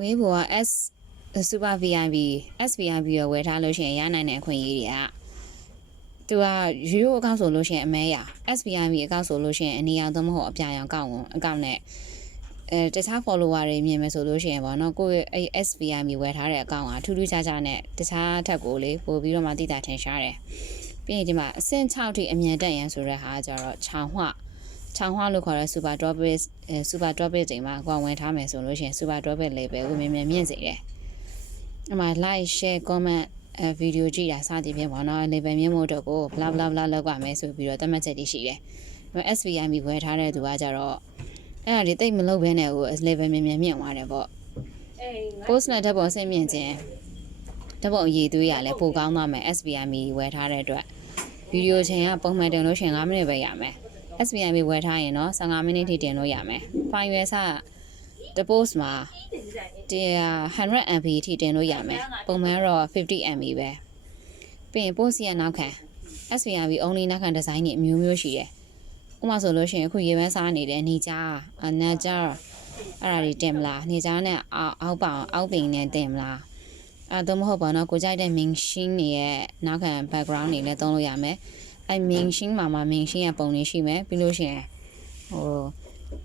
ဝေးဘောက S Super VIP SVIP ရောဝယ်ထားလို့ရှိရင်ရနိုင်တဲ့အခွင့်အရေးတွေကသူကရိုးရိုးအကောင့်ဆိုလို့ရှိရင်အမဲရ SVIP အကောင့်ဆိုလို့ရှိရင်အနီရောင်သို့မဟုတ်အပြာရောင်အကောင့်ကိုအကောင့်နဲ့အဲတခြား follower တွေမြင်မယ်ဆိုလို့ရှိရင်ပေါ့နော်ကိုယ့်ရဲ့အဲ SVIP ဝယ်ထားတဲ့အကောင့်ကထူးထူးခြားခြားနဲ့တခြားထက်ကိုလေပို့ပြီးတော့မှတိတာထင်ရှားတယ်ပြီးရင်ဒီမှာအဆင့်6ထိအမြင်တက်ရန်ဆိုတဲ့ဟာကျတော့ခြောင်ဝ ခြောင်ဝလို့ခေါ်တဲ့ super droppers အဲ super droppers တွေမှာကိုယ်ဝင်ထားမယ်ဆိုလို့ရှိရင် super droppers level ကိုမြင်မြင်မြင့်စေတယ်အမှ like share comment အဲဗီဒီယိုကြည့်တာစသည်ဖြင့်ပေါ့နော် level မြင့်ဖို့အတွက်ကို bla bla bla လောက်ရမယ်ဆိုပြီးတော့သတ်မှတ်ချက်တွေရှိတယ်။ဒါပေမဲ့ SVIM ဝယ်ထားတဲ့သူကကြတော့အဲ့ဒါတွေတိတ်မလုပ်ဘဲနဲ့ဟို level မြင့်မြင့်မြင့်သွားတယ်ပေါ့။ post နဲ့ဓာတ်ပုံဆင့်မြင့်ခြင်းဓာတ်ပုံအရေးသွေးရလဲပိုကောင်းသွားမယ် SVIM ဝယ်ထားတဲ့အတွက်ဗီဒီယိုချိန်ကပုံမှန်တင်လို့ရှိရင်9မိနစ်ပဲရမယ်။ SVIM ဝယ်ထားရင်တော့15မိနစ်ထိတင်လို့ရမယ်။ file ရွယ်စတ post မှာ100 MB ထိတင်လို့ရမယ်ပုံမှန်ကတော့50 MB ပဲပြီးရင် post ရနောက်ခံ SVRV only နောက်ခံဒီဇိုင်းတွေအမျိုးမျိုးရှိတယ်ဥပမာဆိုလို့ရှိရင်အခုရေပန်းစားနေတယ်နေကြားအနာကြားအဲ့ဒါတွေတင်မလားနေကြားနဲ့အောက်အောက်ပောင်အောက်ပင်နဲ့တင်မလားအဲ့တော့မဟုတ်ပါတော့ကိုကြိုက်တဲ့ main shin တွေရဲ့နောက်ခံ background တွေလည်းသုံးလို့ရမယ် အဲ့ main shin မှာမှာ main shin ရဲ့ပုံတွေရှိမယ်ပြီးလို့ရှိရင်ဟို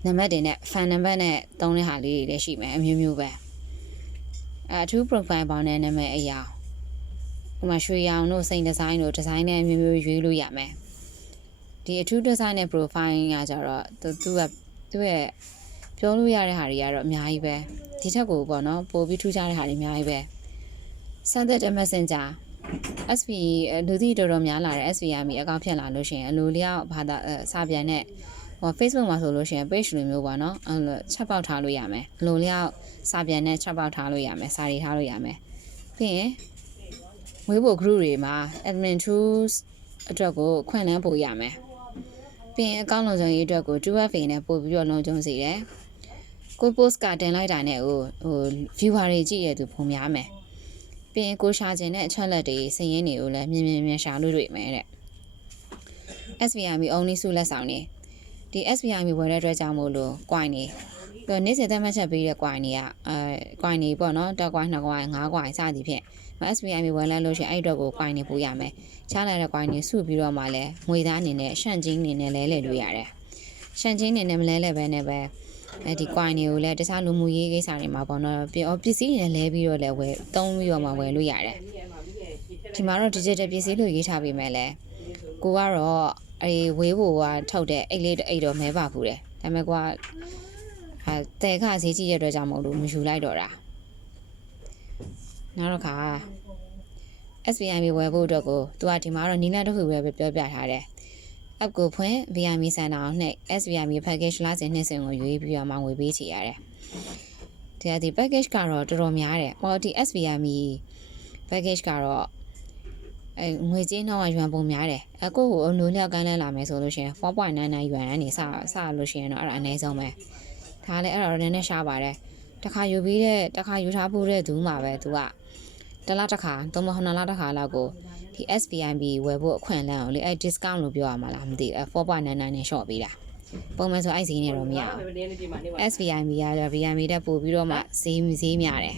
နံပါတ်တွေနဲ့ fan နံပါတ်နဲ့သုံးတဲ့ဟာလေးတွေလည်းရှိမယ်အမျိုးမျိုးပဲအဲအထူး profile ပေါင်းတဲ့နာမည်အရာဟိုမှာရွှေရောင်တို့စိန်ဒီဇိုင်းတို့ဒီဇိုင်းနဲ့အမျိုးမျိုးရွေးလို့ရမယ်ဒီအထူးဒီဇိုင်းနဲ့ profile ကကြတော့သူသူကသူ့ရဲ့ပြောလို့ရတဲ့ဟာတွေကတော့အများကြီးပဲဒီထက်ကိုပေါ့နော်ပို့ပြီးထူးခြားတဲ့ဟာတွေအများကြီးပဲစမ်းသက်တဲ့ messenger SP အဲလူသိတော်တော်များလာတဲ့ SVM အကောင့်ဖြစ်လာလို့ရှိရင်အလိုလျောက်ဘာသာအဲစာပြန်တဲ့ဟို Facebook မှာဆိုလို့ရှိရင် page လိုမျိုးပေါ့နော်အဲ့လိုချက်ပေါက်ထားလို့ရမယ်အလိုလျောက်စာပြန်နဲ့ချက်ပေါက်ထားလို့ရမယ်စာတွေထားလို့ရမယ်ပြီးရင်ဝေးဖို့ group တွေမှာ admin tools အတွက်ကိုခွင့်လန်းပို့ရမယ်ပြီးရင်အကောင့်လုံခြုံရေးအတွက်ကို 2FA နဲ့ပို့ပြီးတော့လုံခြုံစေတယ်ကို post ကတင်လိုက်တာနဲ့ဟိုဟို viewer တွေကြည့်ရသူပုံများမယ် ပြီးရင်ကိုရှာခြင်းနဲ့အချက်လက်တွေစည်ရင်းတွေကိုလည်းမြင်မြင်မြင်ရှာလို့တွေ့မယ်တဲ့ SVM only စုလက်ဆောင်နေဒီ SVM ဝယ်တဲ့အတွက်ကြောင့်မို့လို့ coin နေသူနေ့စဉ်သက်မှတ်ချက်ပေးတဲ့ coin တွေကအဲ coin နေပေါ့နော်တက် coin 2 coin 5 coin စသည်ဖြင့် SVM ဝယ်လိုက်လို့ရှိရင်အဲ့အတွက်ကို coin နေပို့ရမယ်ချားလိုက်တဲ့ coin နေစုပြီးတော့မှလည်းငွေသားအနေနဲ့ရှန့်ချင်းအနေနဲ့လဲလှယ်လို့ရတယ်ရှန့်ချင်းအနေနဲ့မလဲလှယ်ပဲနဲ့ပဲ အဲဒီ coin တွေကိုလည်းတခြားလူမှုရေးကိစ္စတွေမှာပေါ့နော်ပြပစ္စည်းတွေနဲ့လဲပြီးတော့လည်းဝယ်သုံးပြီးတော့မှဝယ်လို့ရတယ်ဒီမှာတော့ digital ပစ္စည်းလို့ရေးထားပေးမယ်လဲကိုကတော့အဲဝေးဖို့ကထုတ်တဲ့အိတ်လေးအိတ်တော့မဲပါဘူးတယ်ဒါပေမဲ့ကွာအဲတဲခဈေးကြီးတဲ့အတွက်ကြောင့်မဟုတ်လို့မယူလိုက်တော့တာနောက်တော့ခါ SVIB ဝယ်ဖို့အတွက်ကိုသူကဒီမှာတော့နီလာတစ်ခုပဲပြောပြထားတယ် app ကိုဖွင့် VIB စံတော်နဲ့ SVIB package လာစဉ်နှစ်စဉ်ကိုရွေးပြီးတော့မှငွေပေးချေရတယ်ဒီအဒီ package ကတော့တော်တော်များတယ်ဟောဒီ SVIB package ကတော့အဲငွေကြေးနှောင်းကရွမ်ပုံများတယ်အခုကိုအလိုလျောက်ကမ်းလဲလာမယ်ဆိုလို့ရှိရင်4.99ရွမ်ကနေစစလို့ရှိရင်တော့အဲ့ဒါအနည်းဆုံးပဲဒါလည်းအဲ့ဒါတော့နည်းနည်းရှားပါတယ်တခါယူပြီးတဲ့တခါယူထားဖို့တဲ့သူမှာပဲသူကတလားတစ်ခါသုံးမဟုတ်နှစ်လားတစ်ခါလောက်ကို ဒီ SVIB ဝယ်ဖို့အခွင့်အလမ်းကိုလေအဲ့ discount လို့ပြောရမှာလားမသိဘူး4.99နဲ့ short ပေးတာပုံမှန်ဆိုအဲ့ဈေးနဲ့တော့မရဘူး SVIB ကတော့ VIB တက်ပို့ပြီးတော့မှဈေးဈေးများတယ်